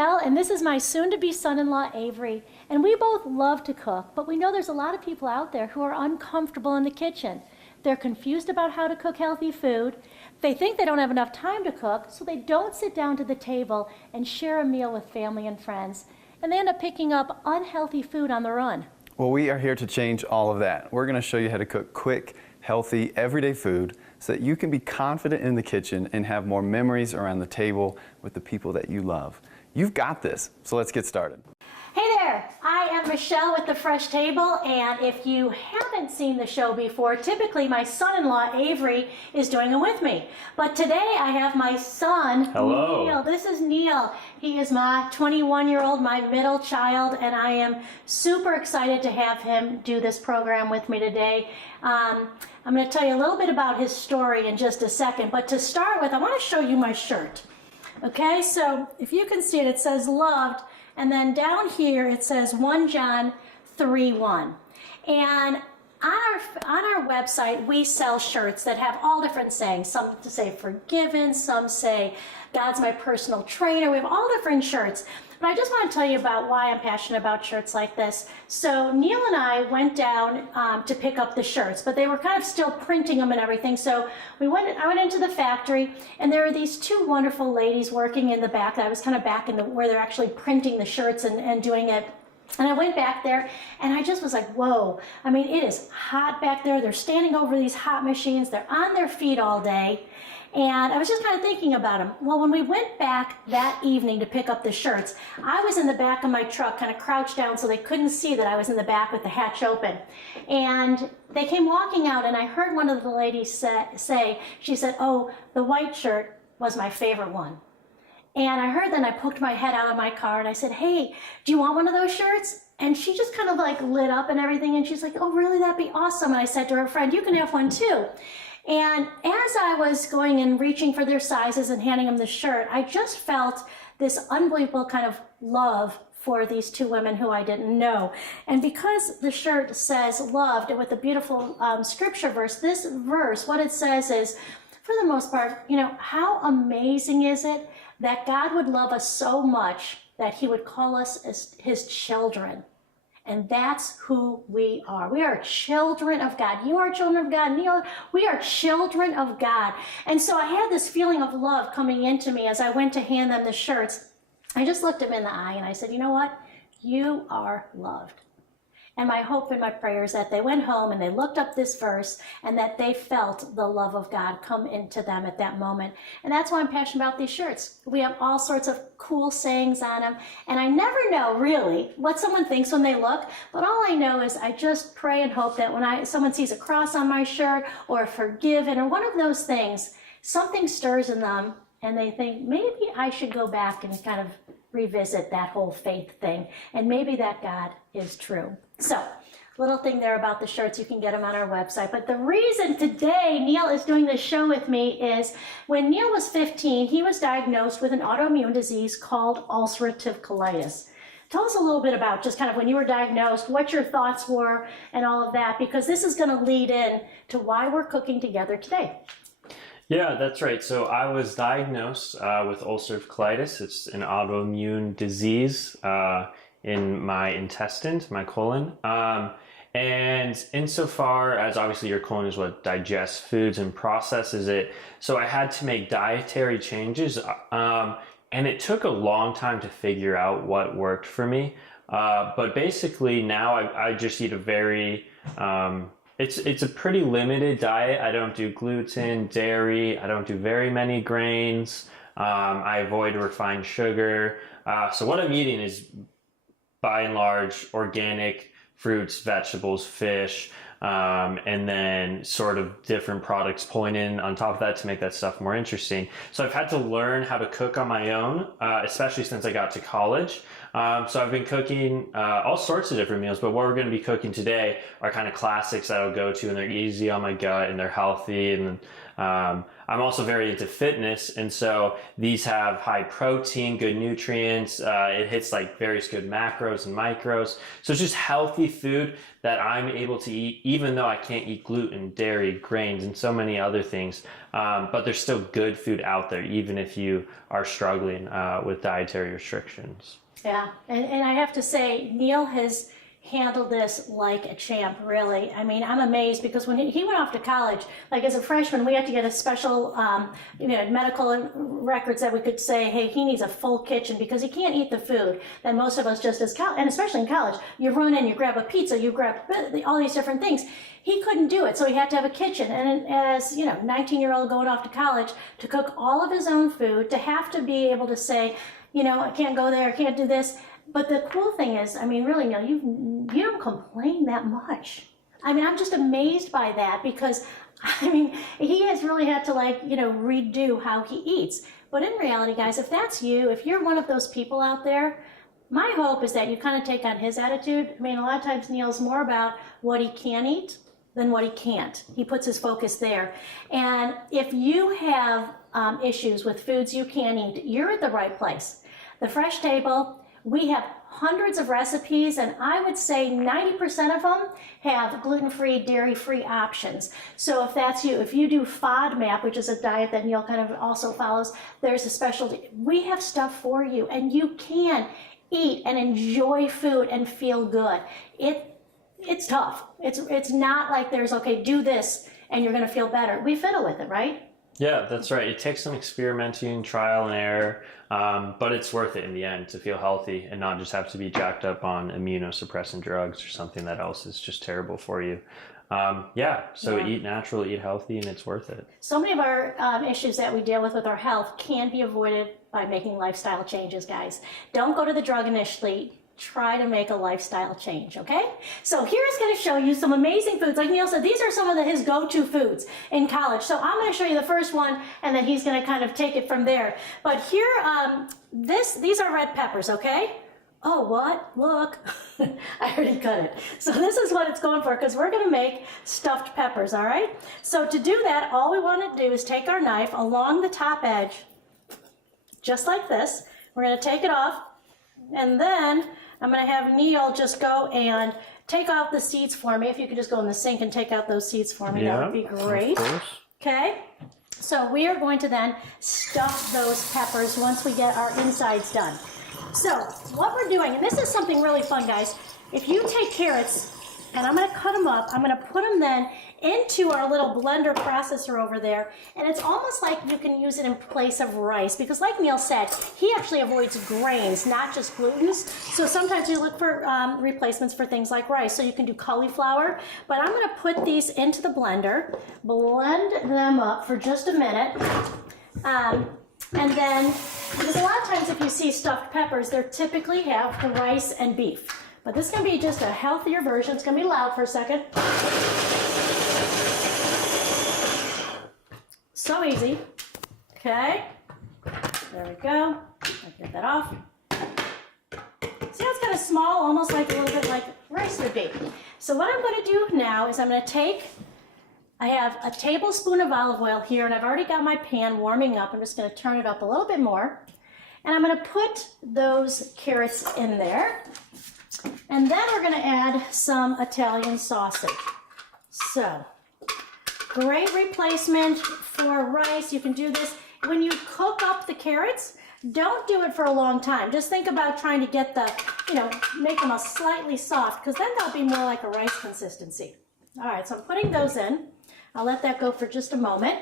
Michelle, and this is my soon-to-be son-in-law, Avery. And we both love to cook, but we know there's a lot of people out there who are uncomfortable in the kitchen. They're confused about how to cook healthy food. They think they don't have enough time to cook, so they don't sit down to the table and share a meal with family and friends. And they end up picking up unhealthy food on the run. Well, we are here to change all of that. We're going to show you how to cook quick, healthy, everyday food so that you can be confident in the kitchen and have more memories around the table with the people that you love. You've got this, so let's get started. Hey there, I am Michelle with The Fresh Table, and if you haven't seen the show before, typically my son-in-law Avery is doing it with me. But today I have my son, Hello. Neil. This is Neil. He is my 21-year-old, my middle child, and I am super excited to have him do this program with me today. I'm going to tell you a little bit about his story in just a second, but to start with, I want to show you my shirt. Okay, so if you can see it, it says loved. And then down here it says 1 John 3:1. And on our website we sell shirts that have all different sayings. Some to say forgiven, some say God's my personal trainer. We have all different shirts. But I just want to tell you about why I'm passionate about shirts like this. So Neil and I went down to pick up the shirts, but they were kind of still printing them and everything. So I went into the factory, and there were these two wonderful ladies working in the back. I was kind of back in where they're actually printing the shirts and doing it. And I went back there, and I just was like, whoa. I mean, it is hot back there. They're standing over these hot machines. They're on their feet all day. And I was just kind of thinking about them. Well, when we went back that evening to pick up the shirts, I was in the back of my truck, kind of crouched down so they couldn't see that I was in the back with the hatch open. And they came walking out, and I heard one of the ladies say, she said, oh, the white shirt was my favorite one. And I heard that, and I poked my head out of my car, and I said, hey, do you want one of those shirts? And she just kind of like lit up and everything, and she's like, oh, really, that'd be awesome. And I said to her friend, you can have one too. And as I was going and reaching for their sizes and handing them the shirt, I just felt this unbelievable kind of love for these two women who I didn't know. And because the shirt says loved, and with a beautiful scripture verse, this verse, what it says is, for the most part, you know, how amazing is it that God would love us so much that he would call us as his children. And that's who we are. We are children of God. You are children of God. Neil, we are children of God. And so I had this feeling of love coming into me as I went to hand them the shirts. I just looked them in the eye and I said, you know what? You are loved. And my hope and my prayer is that they went home and they looked up this verse and that they felt the love of God come into them at that moment. And that's why I'm passionate about these shirts. We have all sorts of cool sayings on them. And I never know really what someone thinks when they look, but all I know is I just pray and hope that when someone sees a cross on my shirt or forgiven or one of those things, something stirs in them and they think, maybe I should go back and kind of revisit that whole faith thing. And maybe that God is true. So, little thing there about the shirts, you can get them on our website. But the reason today Neil is doing this show with me is when Neil was 15, he was diagnosed with an autoimmune disease called ulcerative colitis. Tell us a little bit about just kind of when you were diagnosed, what your thoughts were and all of that, because this is going to lead in to why we're cooking together today. Yeah, that's right. So I was diagnosed with ulcerative colitis. It's an autoimmune disease in my intestines, my colon. And insofar as obviously your colon is what digests foods and processes it, so I had to make dietary changes. And it took a long time to figure out what worked for me. But basically now I just eat a very, it's a pretty limited diet. I don't do gluten, dairy. I don't do very many grains. I avoid refined sugar. So what I'm eating is by and large organic fruits, vegetables, fish, and then sort of different products point in on top of that to make that stuff more interesting. So I've had to learn how to cook on my own, especially since I got to college. So I've been cooking all sorts of different meals, but what we're going to be cooking today are kind of classics that I'll go to, and they're easy on my gut and they're healthy. And I'm also very into fitness, and so these have high protein, good nutrients. It hits like various good macros and micros. So it's just healthy food that I'm able to eat even though I can't eat gluten, dairy, grains, and so many other things. But there's still good food out there, even if you are struggling with dietary restrictions. Yeah, and I have to say, Neil has handled this like a champ, really. I mean, I'm amazed because when he went off to college, like as a freshman, we had to get a special, medical records that we could say, hey, he needs a full kitchen because he can't eat the food that most of us just as college, and especially in college, you run in, you grab a pizza, you grab all these different things. He couldn't do it, so he had to have a kitchen. And as 19-year-old going off to college, to cook all of his own food, to have to be able to say, I can't go there, I can't do this. But the cool thing is, I mean, really, Neil, you don't complain that much. I mean, I'm just amazed by that because, I mean, he has really had to redo how he eats. But in reality, guys, if that's you, if you're one of those people out there, my hope is that you kind of take on his attitude. I mean, a lot of times Neil's more about what he can eat than what he can't. He puts his focus there. And if you have issues with foods you can't eat, you're at the right place. The Fresh Table, we have hundreds of recipes, and I would say 90% of them have gluten-free, dairy-free options. So if that's you, if you do FODMAP, which is a diet that Neil kind of also follows, there's a specialty. We have stuff for you, and you can eat and enjoy food and feel good. It's tough. It's not like there's, okay, do this, and you're going to feel better. We fiddle with it, right? Yeah, that's right. It takes some experimenting, trial and error, but it's worth it in the end to feel healthy and not just have to be jacked up on immunosuppressant drugs or something that else is just terrible for you. Eat natural, eat healthy, and it's worth it. So many of our issues that we deal with our health can be avoided by making lifestyle changes, guys. Don't go to the drug initially. Try to make a lifestyle change, okay? So here's going to show you some amazing foods. Like Neil said, these are some of his go-to foods in college. So I'm going to show you the first one, and then he's going to kind of take it from there. But here, these are red peppers, okay? Oh, what? Look, I already cut it. So this is what it's going for, because we're going to make stuffed peppers, all right? So to do that, all we want to do is take our knife along the top edge, just like this. We're going to take it off, and then I'm going to have Neil just go and take out the seeds for me. If you could just go in the sink and take out those seeds for me, that would be great. Of course. Okay, so we are going to then stuff those peppers once we get our insides done. So what we're doing, and this is something really fun, guys. If you take carrots, and I'm going to cut them up, I'm going to put them then into our little blender processor over there, and it's almost like you can use it in place of rice, because like Neil said, he actually avoids grains, not just glutens. So sometimes we look for replacements for things like rice. So you can do cauliflower, but I'm going to put these into the blender, blend them up for just a minute, and then, because a lot of times if you see stuffed peppers, they typically have the rice and beef. But this is going to be just a healthier version. It's going to be loud for a second. So easy. Okay. There we go. I'll get that off. See how it's kind of small, almost like a little bit like rice would be. So what I'm going to do now is I'm going to I have a tablespoon of olive oil here, and I've already got my pan warming up. I'm just going to turn it up a little bit more. And I'm going to put those carrots in there. And then we're going to add some Italian sausage. So, great replacement for rice. You can do this when you cook up the carrots. Don't do it for a long time. Just think about trying to get make them a slightly soft, because then they'll be more like a rice consistency. All right, so I'm putting those in. I'll let that go for just a moment.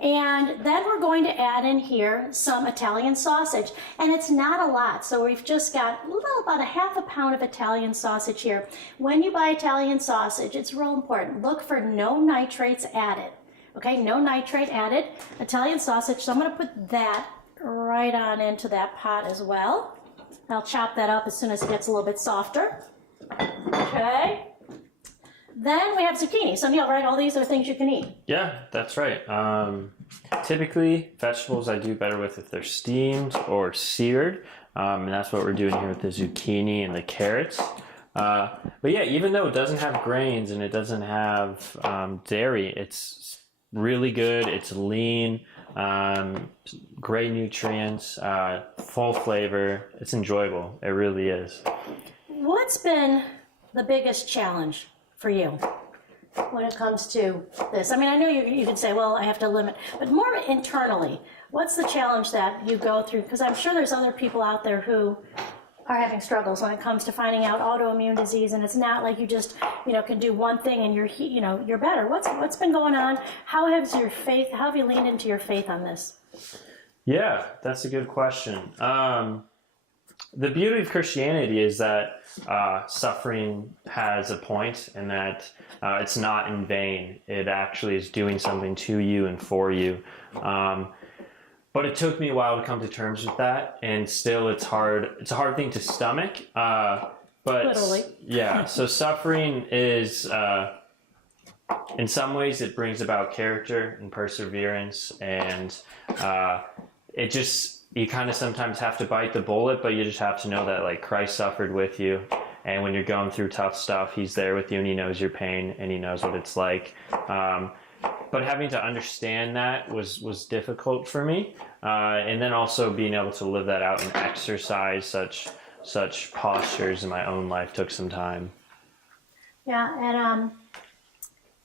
And then we're going to add in here some Italian sausage. And it's not a lot, so we've just got about a half a pound of Italian sausage here. When you buy Italian sausage, it's real important. Look for no nitrates added. Okay, no nitrate added Italian sausage. So I'm going to put that right on into that pot as well. I'll chop that up as soon as it gets a little bit softer. Okay. Then we have zucchini. So Neil, right, all these are things you can eat. Yeah, that's right. Typically, vegetables I do better with if they're steamed or seared. And that's what we're doing here with the zucchini and the carrots. But yeah, even though it doesn't have grains and it doesn't have dairy, it's really good. It's lean, great nutrients, full flavor. It's enjoyable. It really is. What's been the biggest challenge for you when it comes to this? I mean, I know you can say, well, I have to limit, but more internally, what's the challenge that you go through? Because I'm sure there's other people out there who are having struggles when it comes to finding out autoimmune disease, and it's not like you just, can do one thing and you're better. What's been going on? How have you leaned into your faith on this? Yeah, that's a good question. The beauty of Christianity is that suffering has a point, and that it's not in vain. It actually is doing something to you and for you. But it took me a while to come to terms with that, and still it's hard. It's a hard thing to stomach. But literally. Yeah, so suffering is, in some ways, it brings about character and perseverance, and you kind of sometimes have to bite the bullet, but you just have to know that like Christ suffered with you, and when you're going through tough stuff, he's there with you, and he knows your pain, and he knows what it's like. But having to understand that was difficult for me, and then also being able to live that out and exercise such postures in my own life took some time. Yeah, and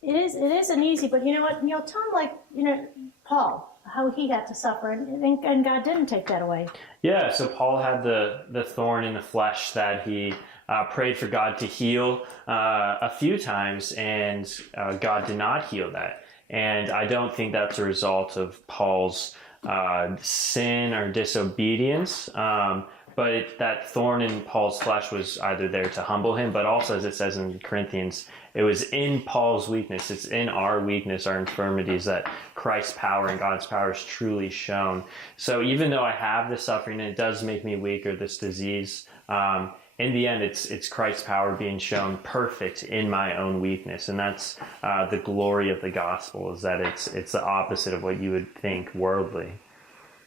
it isn't easy, but you know what? Tell him Paul, how he got to suffer, and God didn't take that away. Yeah, so Paul had the thorn in the flesh that he prayed for God to heal a few times, and God did not heal that. And I don't think that's a result of Paul's sin or disobedience, but that thorn in Paul's flesh was either there to humble him, but also, as it says in Corinthians, it was in Paul's weakness. It's in our weakness, our infirmities, that Christ's power and God's power is truly shown. So even though I have this suffering and it does make me weak, or this disease, in the end, it's Christ's power being shown perfect in my own weakness. And that's the glory of the gospel, is that it's the opposite of what you would think worldly.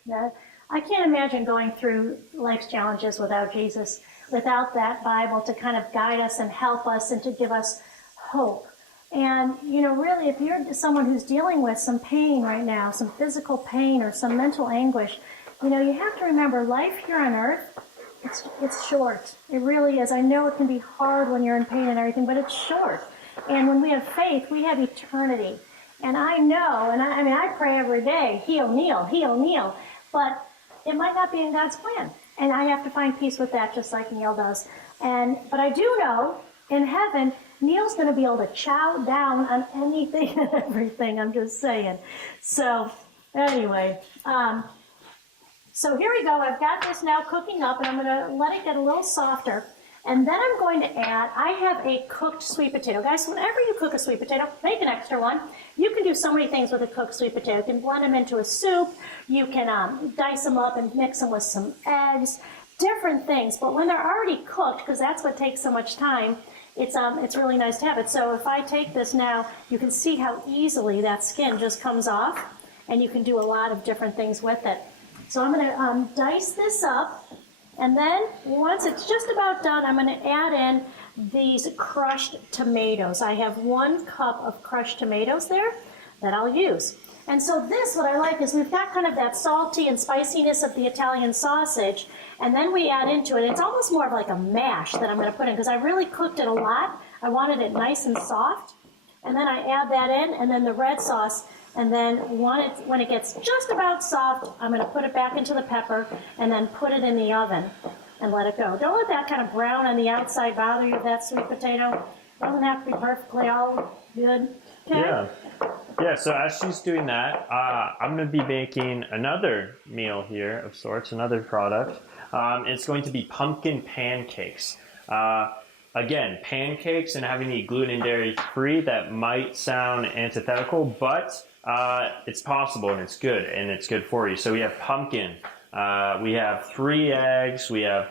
Yeah, I can't imagine going through life's challenges without Jesus, without that Bible to kind of guide us and help us and to give us hope. And, really, if you're someone who's dealing with some pain right now, some physical pain or some mental anguish, you have to remember life here on earth, it's short. It really is. I know it can be hard when you're in pain and everything, but it's short. And when we have faith, we have eternity. And I know, and I pray every day, heal Neil, but it might not be in God's plan. And I have to find peace with that, just like Neil does. But I do know, in heaven, Neil's going to be able to chow down on anything and everything. I'm just saying. So, anyway, so here we go. I've got this now cooking up, and I'm going to let it get a little softer. And then I'm going to add, I have a cooked sweet potato. Guys, whenever you cook a sweet potato, make an extra one. You can do so many things with a cooked sweet potato. You can blend them into a soup. You can dice them up and mix them with some eggs, different things. But when they're already cooked, because that's what takes so much time, it's really nice to have it. So if I take this now, you can see how easily that skin just comes off, and you can do a lot of different things with it. So I'm going to dice this up, and then once it's just about done, I'm going to add in these crushed tomatoes. I have 1 cup of crushed tomatoes there that I'll use. And so this, what I like is we've got kind of that salty and spiciness of the Italian sausage, and then we add into it, it's almost more of like a mash that I'm going to put in, because I really cooked it a lot. I wanted it nice and soft. And then I add that in, and then the red sauce. And then when it gets just about soft, I'm going to put it back into the pepper and then put it in the oven and let it go. Don't let that kind of brown on the outside bother you, that sweet potato. It doesn't have to be perfectly all good. Okay? Yeah, so as she's doing that, I'm going to be making another meal here of sorts, another product. It's going to be pumpkin pancakes. Again, pancakes and having to eat gluten and dairy free, that might sound antithetical, but it's possible, and it's good for you. So we have pumpkin, we have 3 eggs, we have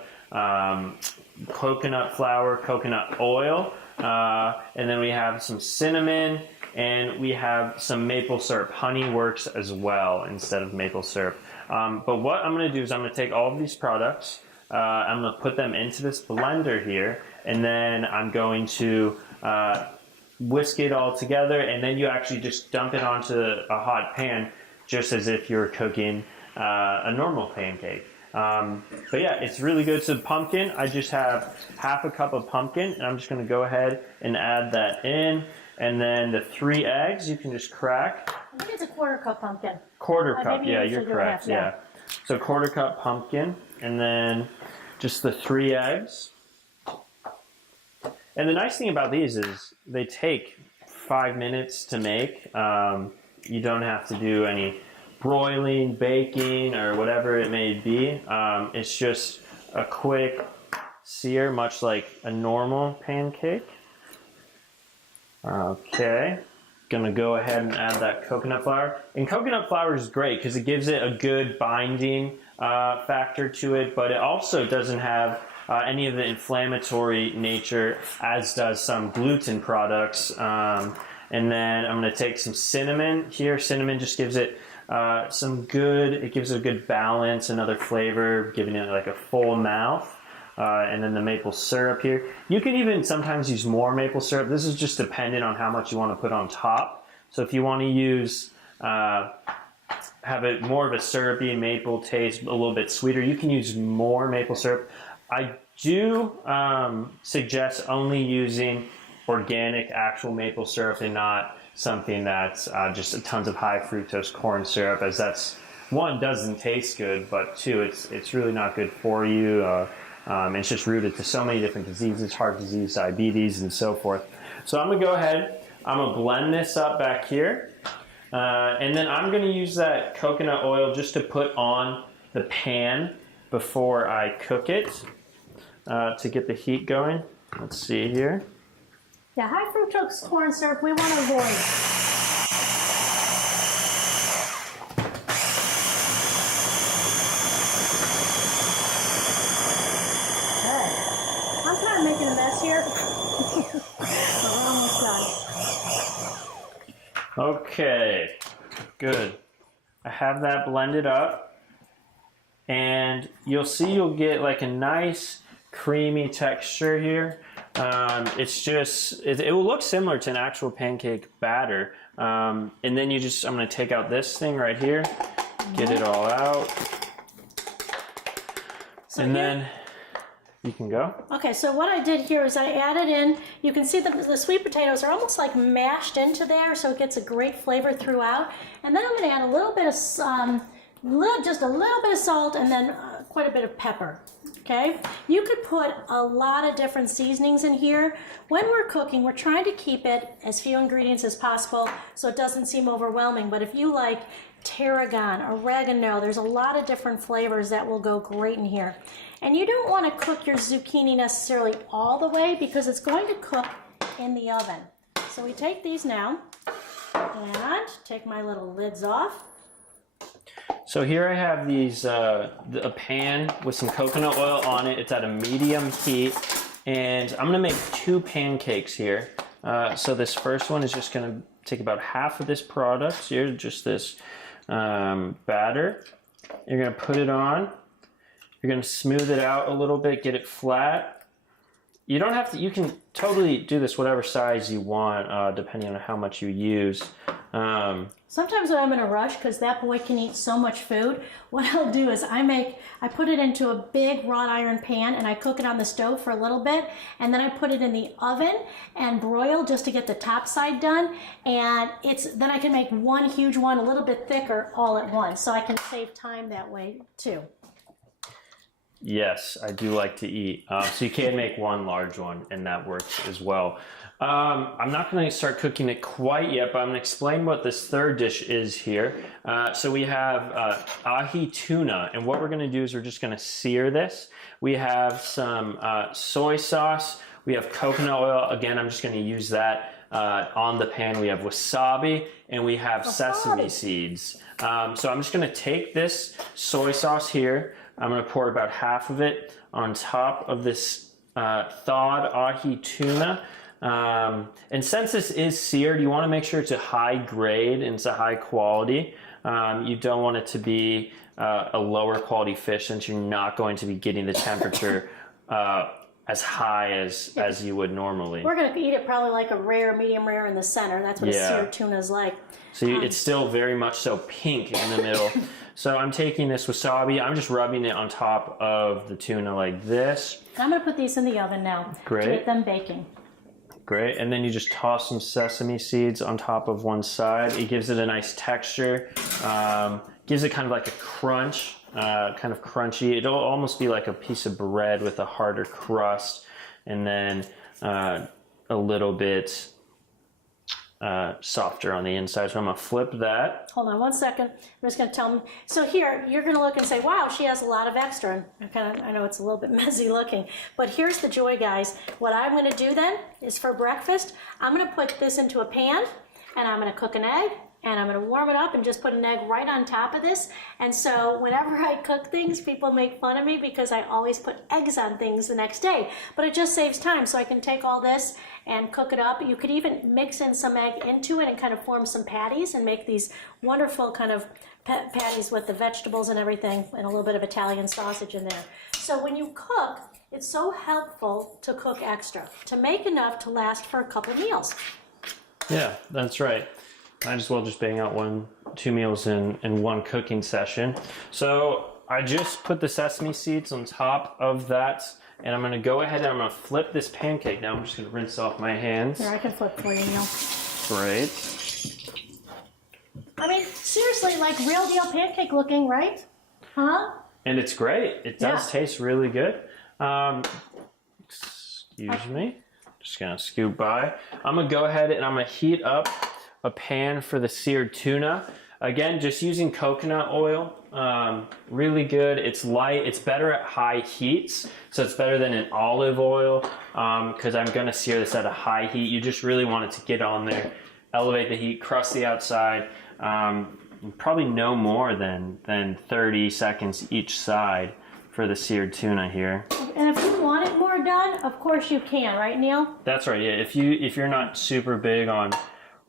coconut flour, coconut oil, and then we have some cinnamon, and we have some maple syrup. Honey works as well instead of maple syrup. But what I'm going to do is I'm going to take all of these products, I'm going to put them into this blender here, and then I'm going to whisk it all together, and then you actually just dump it onto a hot pan, just as if you're cooking a normal pancake. But yeah, it's really good. So pumpkin, I just have half a cup of pumpkin, and I'm just going to go ahead and add that in. And then the 3 eggs you can just crack. I think it's a 1/4 cup pumpkin. 1/4 cup, maybe yeah, you you're figure correct, half, yeah. yeah. So 1/4 cup pumpkin, and then just the 3 eggs. And the nice thing about these is they take 5 minutes to make. You don't have to do any broiling, baking, or whatever it may be. It's just a quick sear, much like a normal pancake. Okay, gonna go ahead and add that coconut flour. And coconut flour is great because it gives it a good binding factor to it, but it also doesn't have any of the inflammatory nature as does some gluten products. And then I'm gonna take some cinnamon here. Cinnamon just gives it it gives it a good balance, another flavor, giving it like a full mouth. And then the maple syrup here. You can even sometimes use more maple syrup. This is just dependent on how much you want to put on top. So if you want to use, have it more of a syrupy maple taste, a little bit sweeter, you can use more maple syrup. I do suggest only using organic, actual maple syrup and not something that's just tons of high fructose corn syrup, as that's, one, doesn't taste good, but two, it's really not good for you. It's just rooted to so many different diseases, heart disease, diabetes, and so forth. So I'm gonna go ahead, I'm gonna blend this up back here. And then I'm gonna use that coconut oil just to put on the pan before I cook it to get the heat going. Let's see here. Yeah, high fructose corn syrup we want to avoid. I'm kind of making a mess here. But we're almost done. Okay, good. I have that blended up, and you'll see you'll get like a nice creamy texture here. It's just, it will look similar to an actual pancake batter. And then I'm going to take out this thing right here, get it all out. So and here- then you can go. Okay, so what I did here is I added in, you can see the sweet potatoes are almost like mashed into there, so it gets a great flavor throughout. And then I'm going to add a little bit of, just a little bit of salt, and then quite a bit of pepper. Okay, you could put a lot of different seasonings in here. When we're cooking, we're trying to keep it as few ingredients as possible so it doesn't seem overwhelming. But if you like tarragon, oregano, there's a lot of different flavors that will go great in here. And you don't want to cook your zucchini necessarily all the way because it's going to cook in the oven. So we take these now and take my little lids off. So here I have these, a pan with some coconut oil on it. It's at a medium heat, and I'm gonna make 2 pancakes here. So this first one is just gonna take about half of this product here, just this batter. You're gonna put it on. You're gonna smooth it out a little bit, get it flat. You don't have to, you can totally do this whatever size you want, depending on how much you use. Sometimes when I'm in a rush, because that boy can eat so much food, what I'll do is I put it into a big wrought iron pan and I cook it on the stove for a little bit, and then I put it in the oven and broil just to get the top side done, and then I can make one huge one a little bit thicker all at once, so I can save time that way too. Yes, I do like to eat. So you can make one large one, and that works as well. I'm not going to start cooking it quite yet, but I'm going to explain what this third dish is here. So we have ahi tuna, and what we're going to do is we're just going to sear this. We have some soy sauce. We have coconut oil. Again, I'm just going to use that on the pan. We have wasabi, and we have sesame seeds. So I'm just going to take this soy sauce here. I'm going to pour about half of it on top of this thawed ahi tuna. And since this is seared, you want to make sure it's a high grade and it's a high quality. You don't want it to be a lower quality fish, since you're not going to be getting the temperature as high as you would normally. We're going to eat it probably like a rare, medium rare in the center. That's what a seared tuna is like. So it's still very much so pink in the middle. So I'm taking this wasabi, I'm just rubbing it on top of the tuna like this. I'm going to put these in the oven now. Great. To get them baking. Great. And then you just toss some sesame seeds on top of one side. It gives it a nice texture. Gives it kind of like a crunch, kind of crunchy. It'll almost be like a piece of bread with a harder crust, and then a little bit softer on the inside. So I'm gonna flip that. Hold on one second. I'm just gonna tell them. So here, you're gonna look and say, wow, she has a lot of extra. And I know it's a little bit messy looking, but here's the joy, guys. What I'm gonna do then is for breakfast, I'm gonna put this into a pan and I'm gonna cook an egg. And I'm going to warm it up and just put an egg right on top of this. And so whenever I cook things, people make fun of me because I always put eggs on things the next day. But it just saves time, so I can take all this and cook it up. You could even mix in some egg into it and kind of form some patties and make these wonderful kind of patties with the vegetables and everything, and a little bit of Italian sausage in there. So when you cook, it's so helpful to cook extra, to make enough to last for a couple meals. Yeah, that's right. Might as well just bang out 1-2 meals in one cooking session. So I just put the sesame seeds on top of that, and I'm gonna go ahead and I'm gonna flip this pancake. Now I'm just gonna rinse off my hands. Here, I can flip for you, Neil. Great. I mean, seriously, like real deal pancake looking, right? Huh? And it's great. It does taste really good. Excuse me. Just gonna scoop by. I'm gonna go ahead and I'm gonna heat up a pan for the seared tuna. Again, just using coconut oil. Really good. It's light. It's better at high heats. So it's better than an olive oil because I'm going to sear this at a high heat. You just really want it to get on there, elevate the heat, crust the outside. Probably no more than 30 seconds each side for the seared tuna here. And if you want it more done, of course you can, right, Neil? That's right. Yeah. If you're not super big on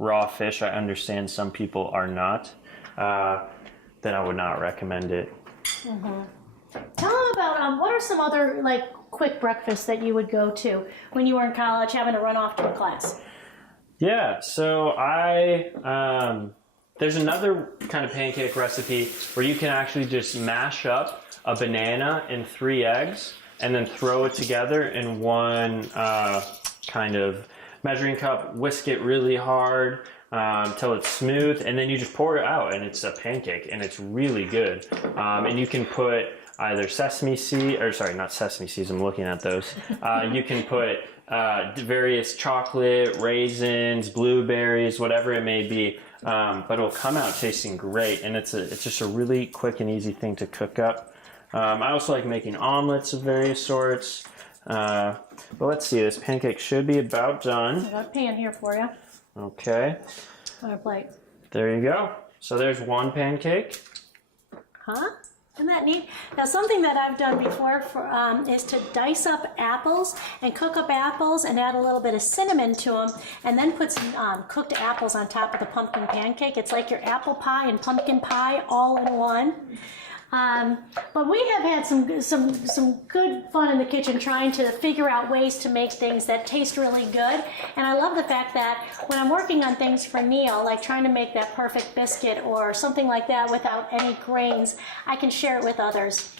raw fish, I understand some people are not, then I would not recommend it. Mm-hmm. Tell them about what are some other like quick breakfasts that you would go to when you were in college having to run off to a class? Yeah, so there's another kind of pancake recipe where you can actually just mash up a banana and 3 eggs and then throw it together in one kind of measuring cup, whisk it really hard till it's smooth, and then you just pour it out and it's a pancake, and it's really good. And you can put either sesame seed, or sorry, not sesame seeds, I'm looking at those. You can put various chocolate, raisins, blueberries, whatever it may be, but it'll come out tasting great, and it's just a really quick and easy thing to cook up. I also like making omelets of various sorts. But let's see, this pancake should be about done. I got a pan here for you. Okay. On a plate. There you go. So there's one pancake. Huh? Isn't that neat? Now, something that I've done before is to dice up apples and cook up apples and add a little bit of cinnamon to them, and then put some cooked apples on top of the pumpkin pancake. It's like your apple pie and pumpkin pie all in one. But we have had some good fun in the kitchen trying to figure out ways to make things that taste really good. And I love the fact that when I'm working on things for Neil, like trying to make that perfect biscuit or something like that without any grains, I can share it with others.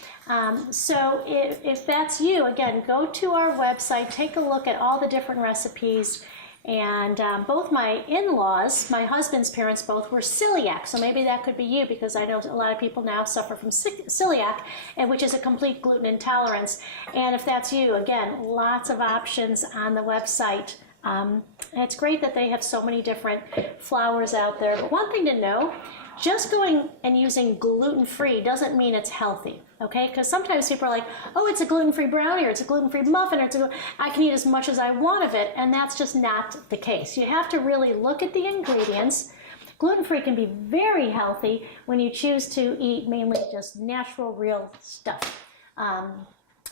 So if that's you, again, go to our website, take a look at all the different recipes. And both my in-laws, my husband's parents, both were celiac. So maybe that could be you, because I know a lot of people now suffer from celiac, which is a complete gluten intolerance. And if that's you, again, lots of options on the website. And it's great that they have so many different flours out there. But one thing to know, just going and using gluten-free doesn't mean it's healthy, okay? Because sometimes people are like, oh, it's a gluten-free brownie, or it's a gluten-free muffin, or I can eat as much as I want of it, and that's just not the case. You have to really look at the ingredients. Gluten-free can be very healthy when you choose to eat mainly just natural, real stuff,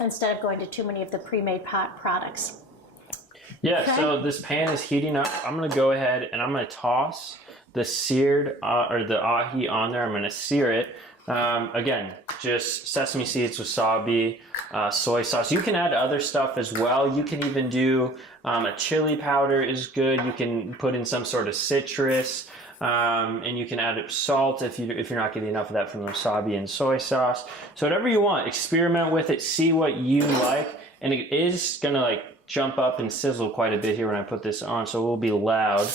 instead of going to too many of the pre-made products. Yeah, Okay. So this pan is heating up. I'm gonna go ahead and I'm gonna toss the seared or the ahi on there. I'm going to sear it. Again, just sesame seeds, wasabi, soy sauce. You can add other stuff as well. You can even do a chili powder is good. You can put in some sort of citrus, and you can add salt if you're not getting enough of that from the wasabi and soy sauce. So whatever you want, experiment with it, see what you like, and it is gonna jump up and sizzle quite a bit here when I put this on, so it will be loud.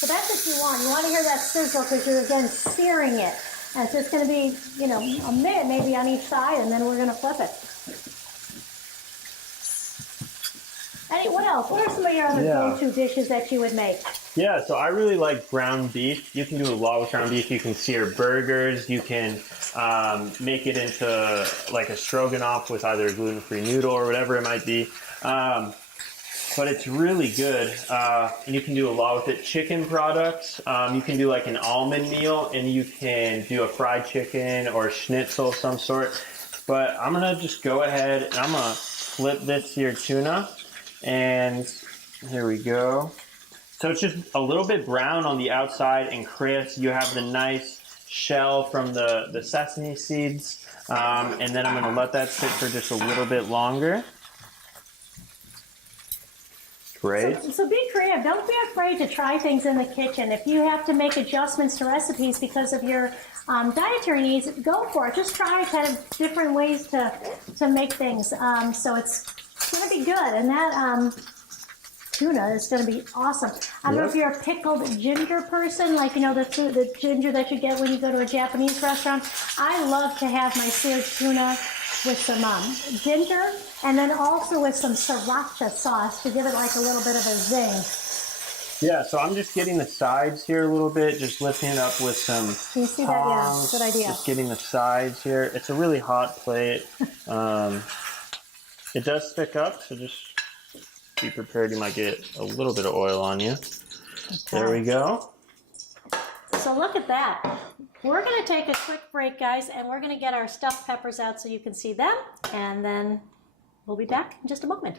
So that's what you want. You want to hear that sizzle because you're, again, searing it. And it's just going to be, you know, a minute maybe on each side, and then we're going to flip it. What else? What are some of your other go-to dishes that you would make? Yeah, so I really like ground beef. You can do a lot with ground beef. You can sear burgers. You can make it into like a stroganoff with either a gluten-free noodle or whatever it might be. But it's really good, and you can do a lot with it. Chicken products, you can do like an almond meal, and you can do a fried chicken or schnitzel of some sort. But I'm gonna just go ahead and I'm gonna flip this here tuna, and here we go. So it's just a little bit brown on the outside and crisp. You have the nice shell from the sesame seeds, and then I'm gonna let that sit for just a little bit longer. Great. So be creative. Don't be afraid to try things in the kitchen. If you have to make adjustments to recipes because of your dietary needs, go for it. Just try kind of different ways to make things. So it's going to be good. And that tuna is going to be awesome. I don't know if you're a pickled ginger person, like, you know, the ginger that you get when you go to a Japanese restaurant. I love to have my seared tuna with some ginger, and then also with some sriracha sauce to give it like a little bit of a zing. Yeah, so I'm just getting the sides here a little bit, just lifting it up with some Can you see that? Yeah, good idea. Just getting the sides here. It's a really hot plate. It does stick up, so just be prepared. You might get a little bit of oil on you. Okay. There we go. So look at that. We're going to take a quick break, guys, and we're going to get our stuffed peppers out so you can see them, and then we'll be back in just a moment.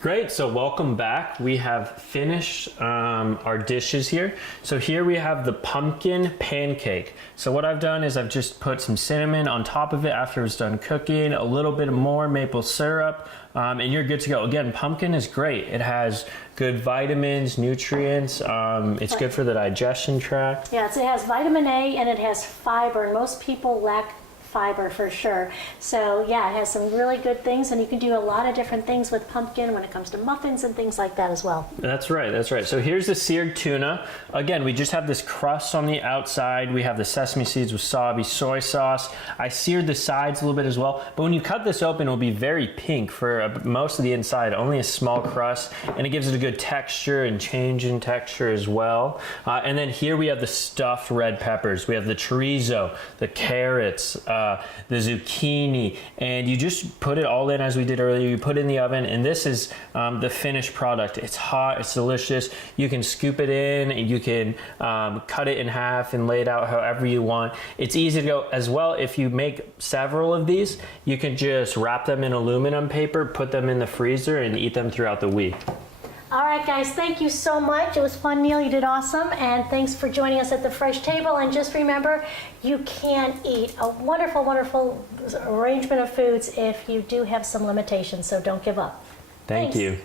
Great, so welcome back. We have finished our dishes here. So here we have the pumpkin pancake. So what I've done is I've just put some cinnamon on top of it after it's done cooking, a little bit more maple syrup, and you're good to go. Again, pumpkin is great. It has good vitamins, nutrients. It's good for the digestion tract. Yeah, it has vitamin A and it has fiber, and most people lack fiber for sure. So yeah, it has some really good things, and you can do a lot of different things with pumpkin when it comes to muffins and things like that as well. That's right, that's right. So here's the seared tuna. Again, we just have this crust on the outside. We have the sesame seeds, wasabi, soy sauce. I seared the sides a little bit as well, but when you cut this open, it'll be very pink for most of the inside, only a small crust, and it gives it a good texture and change in texture as well. And then here we have the stuffed red peppers. We have the chorizo, the carrots, the zucchini, and you just put it all in as we did earlier. You put it in the oven, and this is the finished product. It's hot, it's delicious. You can scoop it in, and you can cut it in half and lay it out however you want. It's easy to go as well. If you make several of these, you can just wrap them in aluminum paper, put them in the freezer, and eat them throughout the week. All right, guys, thank you so much. It was fun, Neil. You did awesome. And thanks for joining us at the Fresh Table. And just remember, you can eat a wonderful, wonderful arrangement of foods if you do have some limitations. So don't give up. Thank you.